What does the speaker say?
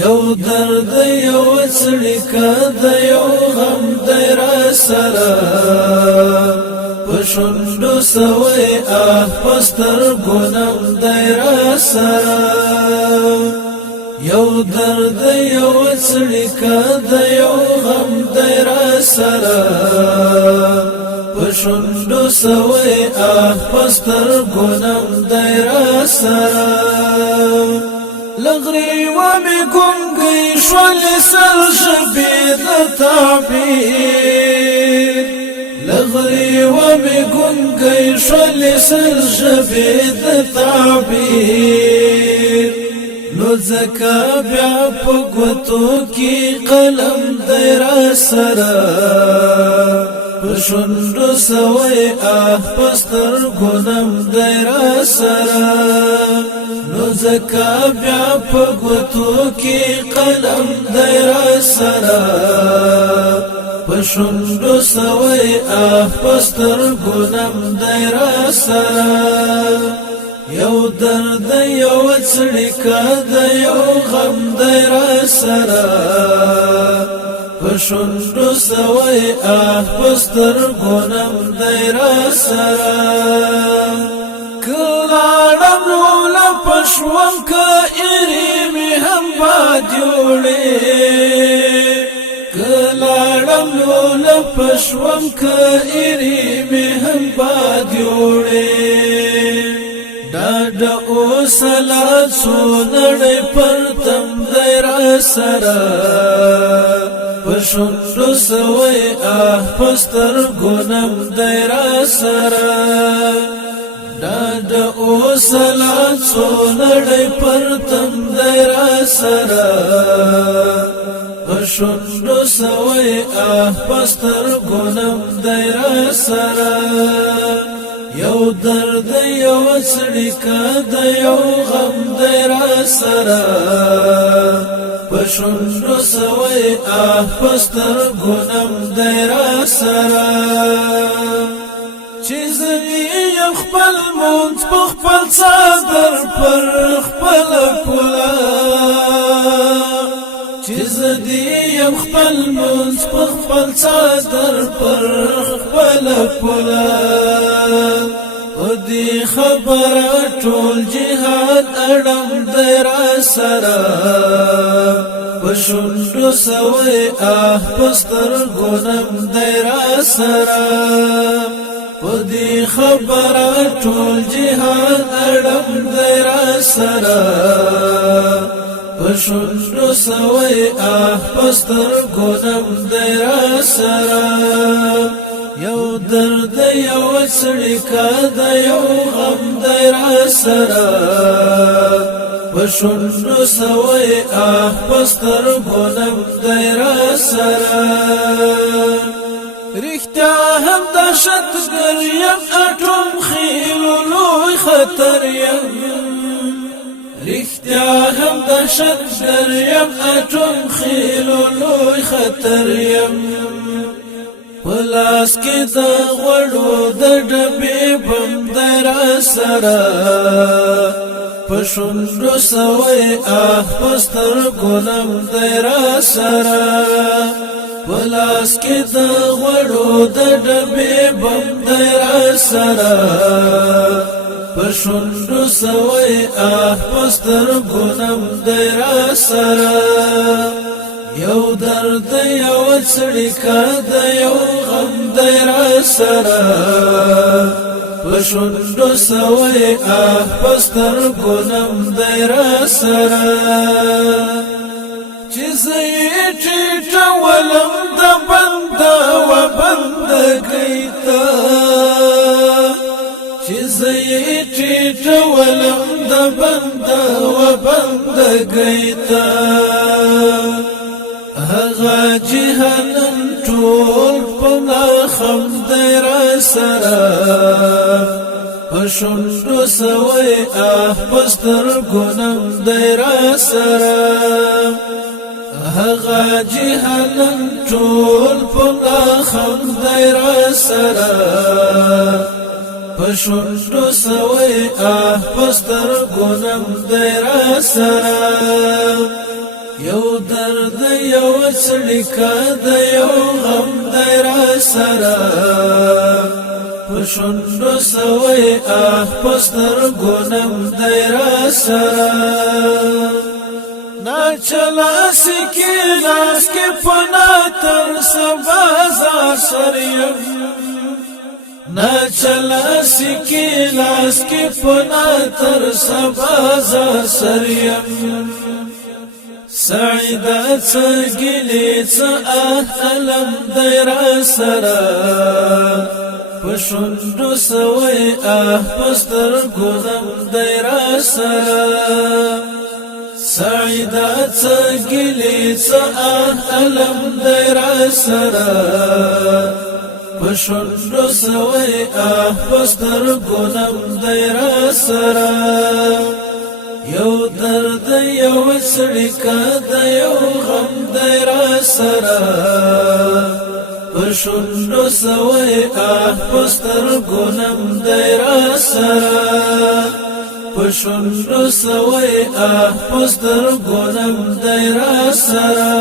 یو درد یو څړیکه د یو غم دی را سره پښوندو سوی په سترګو نم دی را سره یو درد یو څړیکه د یو غم دی را سره پښوندو سوی په سترګو نم دی را سره لغری و می گنگی شوال سر شبید تعبیر لغری و می گنگی شوال سر شبید تعبیر نو زکا بیا پگوتو کی قلم دی را سرا پشندو سوی پستر گنم دی را سرا نو زکا بیا پگوتو کی قلم دی را سرا پشندو سوی پستر گنم دی را سرا یو درد یو څړیکه د یو غم دی را سره پښوندو سوی په سترګو نم دی را سره کلاړم لوله پښوم که ایرې مې هم باد یوړې کلاړم لوله پښوم که ایرې مې هم باد یوړې ډاډه اوسلا څو نړۍ پرتم دی را سره پښوندو سوی په سترګو نم دی را سره ډاډه اوسلا څو نړۍ پرتم دی را سره پښوندو سوی په سترګو نم دی را سره یو درد یو څړیکه د یو غم دی را سره پښوندو سوی په سترګو نم دی را سره چې زنی یم خپل مونځ په خپل څادر پر خپله پوله چې زدی یم خپل مونځ په خپل څادر پر خپله پوله ودی خبره ټول جهاد اړم دی را سره پښوندو سوی په سترګو نم دی را سره ودی خبره ټول جهاد اړم دی را سره پښوندو سوی په سترګو نم دی را سره یو درد یو څړیکه د یو غم دی را سره پښوندو سوی په سترګو نم دی را سره رښتیا هم دهشتګر یم اټوم خیلو لوی خطر یم رښتیا هم دهشتګر یم اټوم خیلو لوی خطر یم پلاس کې د غوړو د ډبې بم دی را سره پښوندو سوی په سترګو نم دی را سره پلاس کې د غوړو د ډبې بم دی را سره پښوندو سوی په سترګو نم دی را سره یو درد یو څړیکه د یو غم دی را سره پښوندو سوی په سترګو نم دی را سره چې زه یې ټیټولم د بنده و بندګۍ ته چې زه یې ټیټولم د بنده و بندګۍ ته هغه جهنم ټول په ناخم دی را سره پښوندو سوی په سترګو نم دی را سره هغه جهنم ټول په ناخم دی را سره پښوندو سوی په سترګو نم دی را سره درد یو څړیکه د یو غم دی راسره پشوندو سوی په سترګو نم دی راسره ناچلا سکی لاس کې پنا تر سبا زار یم ناچلا سکی لاس کې پنا تر سبا زار یم سعیدا څګلی څه علم دی راسره پشوندو سوی په سترګو نم دی راسره سعیدا څګلی څه علم دی راسره پشوندو سوی په سترګو نم دی راسره یو درد یو څړیکه د یو غم دی راسره پشوندو سوی په سترګو نم دی راسره پشوندو سوی په سترګو نم دی راسره